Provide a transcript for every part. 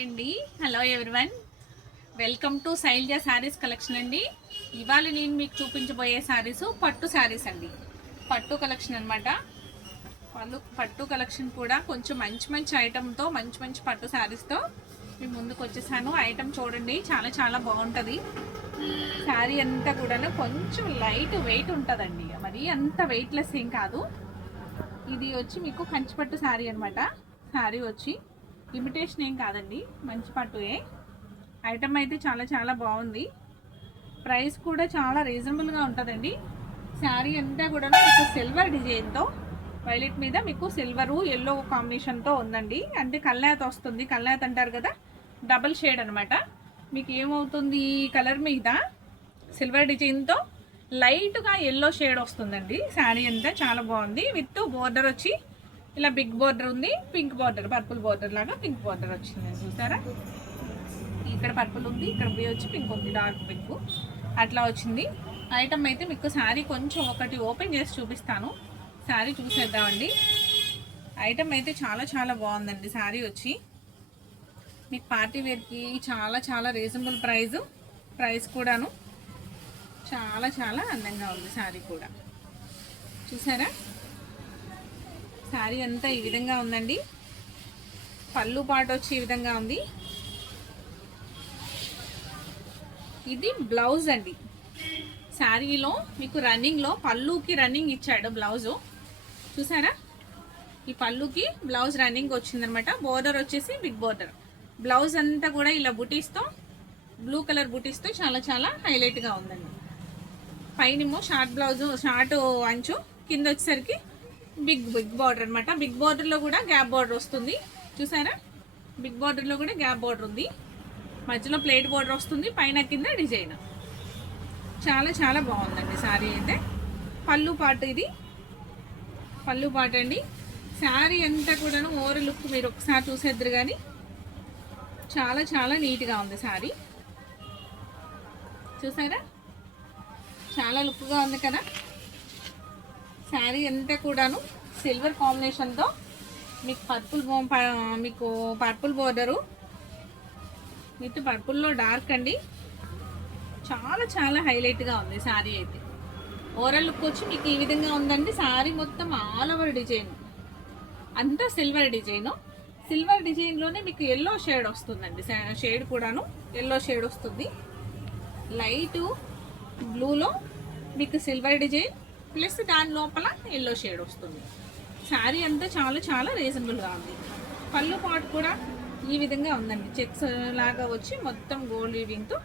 అండి hello everyone, welcome to Shailaja sarees collection అండి. ఇవాళ నేను మీకు చూపించబోయే శారీస్ పట్టు శారీస్ అండి. పట్టు కలెక్షన్ అనమాట. పట్టు కలెక్షన్ కూడా కొంచెం మంచి మంచి ఐటమ్తో మంచి పట్టు శారీస్తో మీ ముందుకు వచ్చేసాను. ఐటమ్ చూడండి, చాలా చాలా బాగుంటుంది. శారీ అంతా కూడా కొంచెం లైట్ వెయిట్ ఉంటుందండి, మరి అంత వెయిట్లెస్ ఏం కాదు. ఇది వచ్చి మీకు కంచిపట్టు శారీ అనమాట. శారీ వచ్చి ఇమిటేషన్ ఏం కాదండి, మంచి పట్టుయే. ఐటమ్ అయితే చాలా చాలా బాగుంది. ప్రైస్ కూడా చాలా రీజనబుల్గా ఉంటుందండి. శారీ అంతా కూడా మీకు సిల్వర్ డిజైన్తో వైలెట్ మీద మీకు సిల్వరు ఎల్లో కాంబినేషన్తో ఉందండి. అంటే కల్లాత వస్తుంది, కల్లాత అంటారు కదా, డబల్ షేడ్ అనమాట. మీకు ఏమవుతుంది, ఈ కలర్ మీద సిల్వర్ డిజైన్తో లైట్గా ఎల్లో షేడ్ వస్తుందండి. శారీ అంతా చాలా బాగుంది. విత్ బోర్డర్ వచ్చి ఇలా బిగ్ బోర్డర్ ఉంది, పింక్ బోర్డర్, పర్పుల్ బోర్డర్ లాగా పింక్ బోర్డర్ వచ్చిందని చూసారా. ఇక్కడ పర్పుల్ ఉంది, ఇక్కడ వచ్చి పింక్ ఉంది, డార్క్ పింక్ అట్లా వచ్చింది. ఐటమ్ అయితే మీకు శారీ కొంచెం ఒకటి ఓపెన్ చేసి చూపిస్తాను, శారీ చూసేద్దామండి. ఐటమ్ అయితే చాలా చాలా బాగుందండి. శారీ వచ్చి మీకు పార్టీ వేర్కి చాలా చాలా రీజనబుల్ ప్రైస్ కూడాను చాలా చాలా అందంగా ఉంది. శారీ కూడా చూసారా. శారీ అంతా ఈ విధంగా ఉందండి. పళ్ళు పాట వచ్చి ఈ విధంగా ఉంది. ఇది బ్లౌజ్ అండి. శారీలో మీకు రన్నింగ్లో పళ్ళుకి రన్నింగ్ ఇచ్చాడు బ్లౌజు, చూసారా. ఈ పళ్ళుకి బ్లౌజ్ రన్నింగ్ వచ్చిందనమాట. బోర్డర్ వచ్చేసి బిగ్ బోర్డర్. బ్లౌజ్ అంతా కూడా ఇలా బుటీస్తో, బ్లూ కలర్ బుటీస్తో చాలా చాలా హైలైట్గా ఉందండి. పైనేమో షార్ట్ బ్లౌజు, షార్ట్ అంచు, కింద వచ్చేసరికి బిగ్ బార్డర్ అనమాట. బిగ్ బార్డర్లో కూడా గ్యాప్ బార్డర్ వస్తుంది, చూసారా. బిగ్ బార్డర్లో కూడా గ్యాప్ బార్డర్ ఉంది, మధ్యలో ప్లేట్ బార్డర్ వస్తుంది, పైన కింద డిజైన్. చాలా చాలా బాగుందండి శారీ అయితే. పళ్ళు పాట, ఇది పళ్ళు పాట అండి. శారీ అంతా కూడాను ఓవర్ లుక్ మీరు ఒకసారి చూసేద్దరు కానీ చాలా చాలా నీట్గా ఉంది శారీ, చూసారా. చాలా లుక్గా ఉంది కదా. శారీ అంతా కూడాను సిల్వర్ కాంబినేషన్తో మీకు పర్పుల్ బోర్డరు విత్ పర్పుల్లో డార్క్ అండి. చాలా చాలా హైలైట్గా ఉంది శారీ అయితే. ఓవరాల్ లుక్ వచ్చి మీకు ఈ విధంగా ఉందండి. శారీ మొత్తం ఆల్ ఓవర్ డిజైన్ అంతా సిల్వర్ డిజైను. సిల్వర్ డిజైన్లోనే మీకు ఎల్లో షేడ్ వస్తుందండి. షేడ్ కూడాను ఎల్లో షేడ్ వస్తుంది. లైటు బ్లూలో మీకు సిల్వర్ డిజైన్ ప్లస్ దాని లోపల ఎల్లో షేడ్ వస్తుంది. శారీ అంతా చాలా చాలా రీజనబుల్గా ఉంది. పళ్ళు పాటు కూడా ఈ విధంగా ఉందండి. చెక్స్ లాగా వచ్చి మొత్తం గోల్డ్ వీవింగ్తో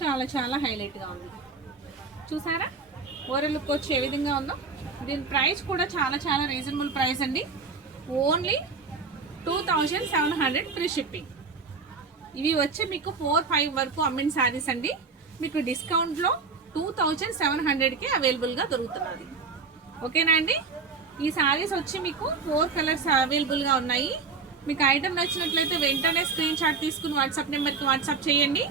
చాలా చాలా హైలైట్గా ఉంది, చూసారా. ఓవరాల్ లుక్ వచ్చి ఏ విధంగా ఉందో. దీని ప్రైస్ కూడా చాలా చాలా రీజనబుల్ ప్రైస్ అండి. Only 2700 free shipping. ఇవి వచ్చి మీకు 4-5 వరకు అమ్మిన శారీస్ అండి. మీకు డిస్కౌంట్లో 2700కి అవైలబుల్గా దొరుకుతున్నది. ఓకేనా అండి. ఈ శారీస్ వచ్చి మీకు 4 కలర్స్ అవైలబుల్గా ఉన్నాయి. మీకు ఐటమ్ నచ్చినట్లయితే వెంటనే స్క్రీన్ షాట్ తీసుకుని వాట్సాప్ నెంబర్కి వాట్సాప్ చేయండి.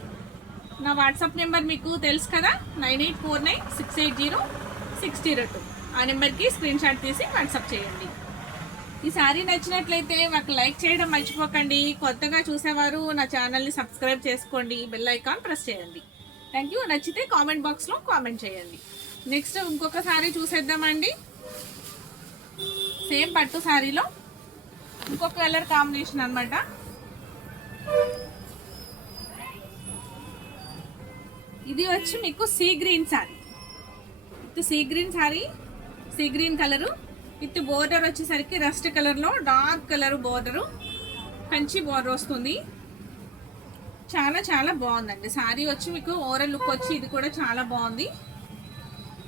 నా వాట్సాప్ నెంబర్ మీకు తెలుసు కదా, 9849680602. ఆ నెంబర్కి స్క్రీన్ షాట్ తీసి వాట్సాప్ చేయండి. ఈ శారీ నచ్చినట్లయితే మాకు లైక్ చేయడం మర్చిపోకండి. కొత్తగా చూసేవారు నా ఛానల్ని సబ్స్క్రైబ్ చేసుకోండి, బెల్ ఐకాన్ ప్రెస్ చేయండి. Thank you. నచ్చితే కామెంట్ బాక్స్లో కామెంట్ చేయండి. నెక్స్ట్ ఇంకొక శారీ చూసేద్దామండి. సేమ్ పట్టు శారీలో ఇంకొక కలర్ కాంబినేషన్ అనమాట. ఇది వచ్చి మీకు sea green sari. Sea green colour with border వచ్చేసరికి రస్ట్ కలర్లో dark colour border, Kanchi border వస్తుంది. చాలా చాలా బాగుందండి శారీ వచ్చి మీకు. ఓవరాల్ లుక్ వచ్చి ఇది కూడా చాలా బాగుంది.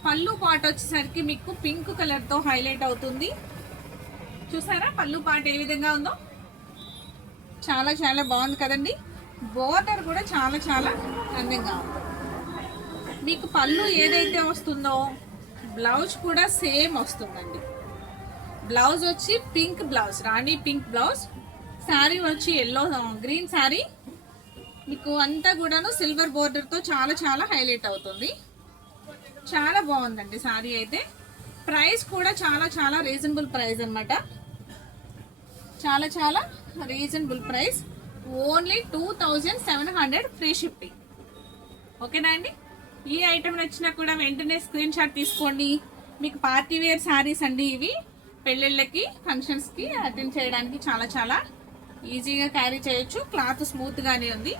పళ్ళు పాట వచ్చేసరికి మీకు పింక్ కలర్తో హైలైట్ అవుతుంది, చూసారా. పళ్ళు పాట ఏ విధంగా ఉందో చాలా చాలా బాగుంది కదండి. బోర్డర్ కూడా చాలా చాలా అందంగా ఉంది. మీకు పళ్ళు ఏదైతే వస్తుందో బ్లౌజ్ కూడా సేమ్ వస్తుందండి. బ్లౌజ్ వచ్చి పింక్ బ్లౌజ్, రాణి పింక్ బ్లౌజ్. శారీ వచ్చి ఎల్లో గ్రీన్ శారీ. మీకు అంతా కూడాను సిల్వర్ బోర్డర్తో చాలా చాలా హైలైట్ అవుతుంది. చాలా బాగుందండి శారీ అయితే. ప్రైస్ కూడా చాలా చాలా రీజనబుల్ ప్రైస్ అనమాట. చాలా చాలా reasonable price. Only 2700 free shipping. ఓకేనా అండి? ఈ ఐటమ్ నచ్చినా కూడా వెంటనే స్క్రీన్ షాట్ తీసుకోండి. మీకు పార్టీ వేర్ శారీస్ అండి ఇవి. పెళ్ళిళ్ళకి ఫంక్షన్స్కి అటెండ్ చేయడానికి చాలా చాలా ఈజీగా క్యారీ చేయొచ్చు. క్లాత్ స్మూత్గానే ఉంది,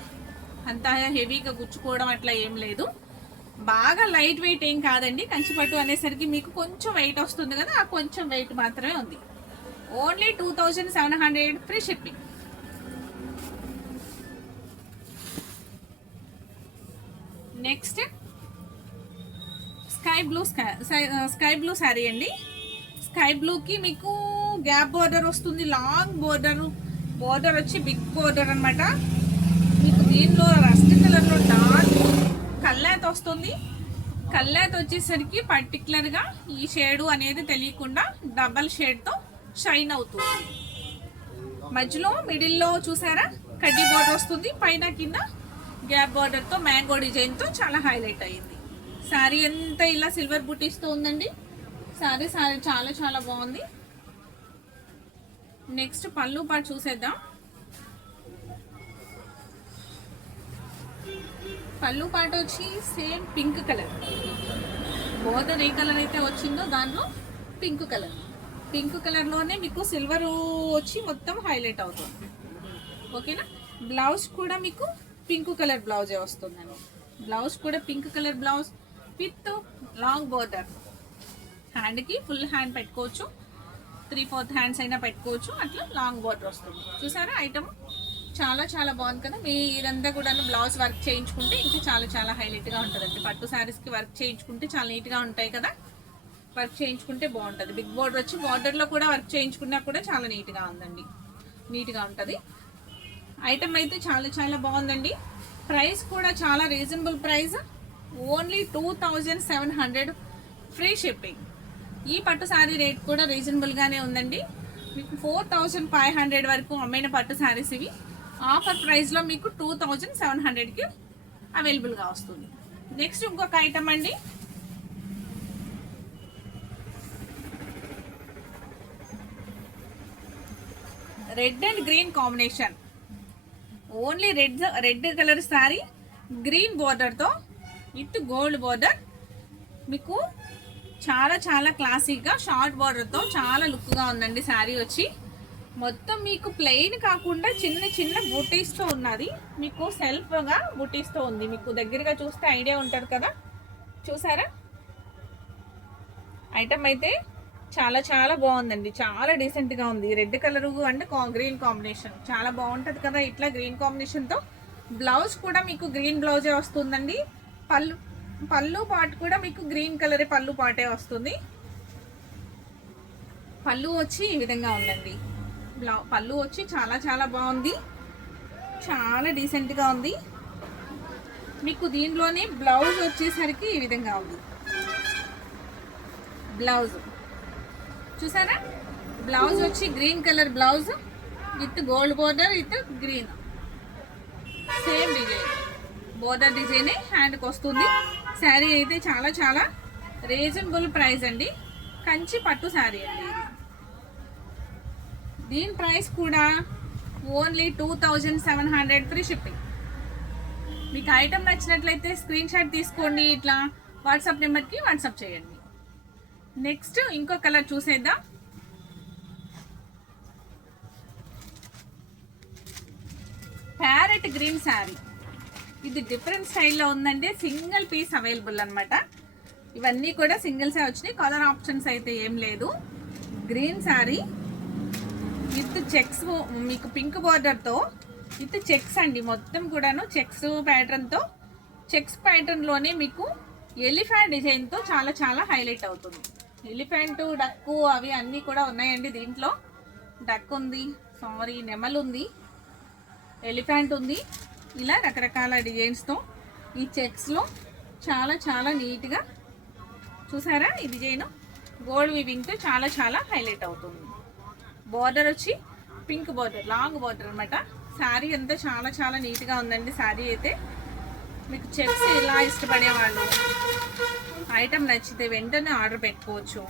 అంత హెవీగా గుచ్చుకోవడం అట్లా ఏం లేదు. బాగా లైట్ వెయిట్ ఏం కాదండి. కంచిపట్టు అనేసరికి మీకు కొంచెం వెయిట్ వస్తుంది కదా, ఆ కొంచెం వెయిట్ మాత్రమే ఉంది. Only 2700 free shipping. Next sky blue sari అండి. స్కై బ్లూకి మీకు గ్యాప్ బోర్డర్ వస్తుంది, లాంగ్ బోర్డర్ వచ్చి బిగ్ బోర్డర్ అనమాట. మీకు దీనిలో రస్ట్ కలర్లో డార్క్ కల్లాత్ వస్తుంది. కల్లాత్ వచ్చేసరికి పర్టికులర్గా ఈ షేడు అనేది తెలియకుండా డబల్ షేడ్తో షైన్ అవుతుంది. మధ్యలో మిడిల్లో చూసారా కడ్డీ బోర్డర్ వస్తుంది, పైన కింద గ్యాప్ బోర్డర్తో మ్యాంగో డిజైన్తో చాలా హైలైట్ అయ్యింది. శారీ అంతా ఇలా సిల్వర్ బుటీస్తో ఉందండి. శారీ చాలా చాలా బాగుంది. నెక్స్ట్ పళ్ళు పాటు చూసేద్దాం. పళ్ళు పాటు వచ్చి సేమ్ పింక్ కలర్, బోర్డర్ ఏ కలర్ అయితే వచ్చిందో దాంట్లో పింక్ కలర్లోనే మీకు సిల్వర్ వచ్చి మొత్తం హైలైట్ అవుతుంది. ఓకేనా? బ్లౌజ్ కూడా మీకు పింక్ కలర్ బ్లౌజే వస్తుందండి. బ్లౌజ్ కూడా pink colour blouse with long border. హ్యాండ్కి ఫుల్ హ్యాండ్ పెట్టుకోవచ్చు, 3/4 హ్యాండ్స్ అయినా పెట్టుకోవచ్చు. అట్లా లాంగ్ బోర్డర్ వస్తుంది. చూసారా ఐటమ్ చాలా చాలా బాగుంది కదా. మీ ఇదంతా కూడా బ్లౌజ్ వర్క్ చేయించుకుంటే ఇంకా చాలా చాలా హైలైట్గా ఉంటుందండి. పట్టు శారీస్కి వర్క్ చేయించుకుంటే చాలా నీట్గా ఉంటాయి కదా, వర్క్ చేయించుకుంటే బాగుంటుంది. బిగ్ బోర్డర్ వచ్చి బోర్డర్లో కూడా వర్క్ చేయించుకున్నా కూడా చాలా నీట్గా ఉందండి, నీట్గా ఉంటుంది. ఐటమ్ అయితే చాలా చాలా బాగుందండి. ప్రైస్ కూడా చాలా reasonable price, only 2700 free shipping. ఈ పట్టు శారీ రేట్ కూడా రీజనబుల్గానే ఉందండి. మీకు 4500 వరకు అమ్మిన పట్టు శారీస్ ఇవి. ఆఫర్ ప్రైస్లో మీకు 2700కి అవైలబుల్గా వస్తుంది. నెక్స్ట్ ఇంకొక ఐటమ్ అండి. Red and green combination. Only red colour sari, green బోర్డర్తో విత్ గోల్డ్ బోర్డర్. మీకు చాలా చాలా క్లాసిక్గా షార్ట్ బోర్డర్తో చాలా లుక్గా ఉందండి. శారీ వచ్చి మొత్తం మీకు ప్లెయిన్ కాకుండా చిన్న చిన్న బుటీస్తో ఉన్నది. మీకు సెల్ఫ్గా బుటీస్తో ఉంది. మీకు దగ్గరగా చూస్తే ఐడియా ఉంటుంది కదా. చూసారా ఐటమ్ అయితే చాలా చాలా బాగుందండి, చాలా డీసెంట్గా ఉంది. Red colour and green combination చాలా బాగుంటుంది కదా. ఇట్లా గ్రీన్ కాంబినేషన్తో బ్లౌజ్ కూడా మీకు గ్రీన్ బ్లౌజే వస్తుందండి. పళ్ళు పాటు కూడా మీకు గ్రీన్ కలర్ పళ్ళు పాటే వస్తుంది. పళ్ళు వచ్చి ఈ విధంగా ఉందండి. పళ్ళు వచ్చి చాలా చాలా బాగుంది, చాలా డీసెంట్గా ఉంది. మీకు దీనిలోనే బ్లౌజ్ వచ్చేసరికి ఈ విధంగా ఉంది. బ్లౌజ్ చూసారా, బ్లౌజ్ వచ్చి green colour blouse with gold border with green, same design border డిజైనే హ్యాండ్కి వస్తుంది. శారీ అయితే చాలా చాలా రీజనబుల్ ప్రైస్ అండి. కంచి పట్టు శారీ అండి ఇది. దీని ప్రైస్ కూడా ఓన్లీ 2700 ఫ్రీ షిప్పింగ్. మీకు ఐటమ్ నచ్చినట్లయితే స్క్రీన్ షాట్ తీసుకోండి, ఇట్లా వాట్సాప్ నెంబర్కి వాట్సాప్ చేయండి. నెక్స్ట్ ఇంకో కలర్ చూసేద్దాం. Parrot green sari. ఇది డిఫరెంట్ స్టైల్లో ఉందండి. సింగిల్ పీస్ అవైలబుల్ అనమాట. ఇవన్నీ కూడా సింగిల్సే వచ్చినాయి, కలర్ ఆప్షన్స్ అయితే ఏం లేదు. గ్రీన్ శారీ విత్ చెక్స్, మీకు పింక్ బార్డర్తో విత్ చెక్స్ అండి. మొత్తం కూడాను చెక్స్ ప్యాటర్న్తో, చెక్స్ ప్యాటర్న్లోనే మీకు ఎలిఫెంట్ డిజైన్తో చాలా చాలా హైలైట్ అవుతుంది. ఎలిఫెంట్, డక్కు అవి అన్నీ కూడా ఉన్నాయండి. దీంట్లో డక్ ఉంది, నెమల్ ఉంది, ఎలిఫెంట్ ఉంది. ఇలా రకరకాల డిజైన్స్తో ఈ చెక్స్లో చాలా చాలా నీట్గా చూసారా. ఈ డిజైన్ గోల్డ్ వీవింగ్తో చాలా చాలా హైలైట్ అవుతుంది. బార్డర్ వచ్చి పింక్ బార్డర్, లాంగ్ బార్డర్ అనమాట. శారీ అంతా చాలా చాలా నీట్గా ఉందండి. శారీ అయితే మీకు చెక్స్ ఇలా ఇష్టపడేవాళ్ళు ఐటమ్ నచ్చితే వెంటనే ఆర్డర్ పెట్టుకోవచ్చు.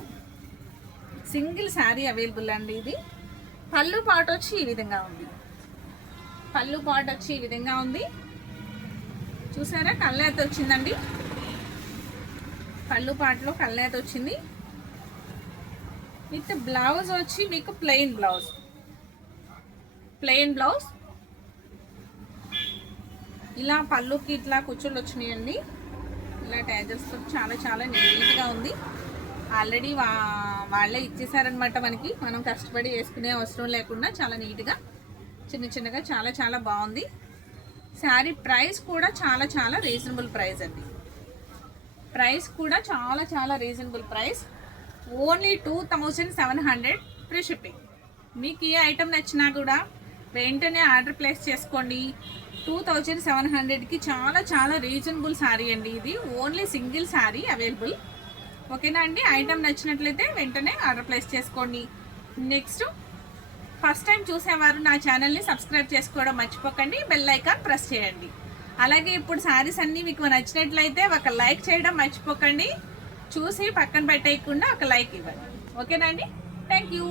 సింగిల్ శారీ అవైలబుల్ అండి ఇది. పళ్ళు పాటు వచ్చి ఈ విధంగా ఉంది. పళ్ళు పాట్ వచ్చి ఈ విధంగా ఉంది. చూసారా కళ్ళైతే వచ్చిందండి. పళ్ళు పాటలో కళ్ళైతే వచ్చింది. విత్ బ్లౌజ్ వచ్చి మీకు ప్లెయిన్ బ్లౌజ్ ఇలా పళ్ళుకి ఇట్లా కుచ్చుళ్ళు వచ్చినాయండి. ఇలా ట్యాజల్స్తో చాలా నీట్గా ఉంది. ఆల్రెడీ వాళ్ళే ఇచ్చేసారనమాట మనకి. మనం కష్టపడి వేసుకునే అవసరం లేకుండా చాలా నీట్గా చిన్నగా చాలా బాగుంది. శారీ ప్రైస్ కూడా చాలా రీజనబుల్ ప్రైస్ అండి. ప్రైస్ కూడా చాలా reasonable price. Only 2700 free shipping. మీకు ఏ ఐటమ్ నచ్చినా కూడా వెంటనే ఆర్డర్ ప్లేస్ చేసుకోండి. 2700కి చాలా రీజనబుల్ శారీ అండి. ఇది ఓన్లీ సింగిల్ శారీ అవైలబుల్. ఓకేనా అండి. ఐటమ్ నచ్చినట్లయితే వెంటనే ఆర్డర్ ప్లేస్ చేసుకోండి. నెక్స్ట్ ఫస్ట్ టైం చూసేవారు నా ఛానల్ని సబ్స్క్రైబ్ చేసుకోవడం మర్చిపోకండి. బెల్ ఐకాన్ ప్రెస్ చేయండి. అలాగే ఇప్పుడు శారీస్ అన్నీ మీకు నచ్చినట్లయితే ఒక లైక్ చేయడం మర్చిపోకండి. చూసి పక్కన పెట్టేయకుండా ఒక లైక్ ఇవ్వండి. ఓకేనా అండి. Thank you.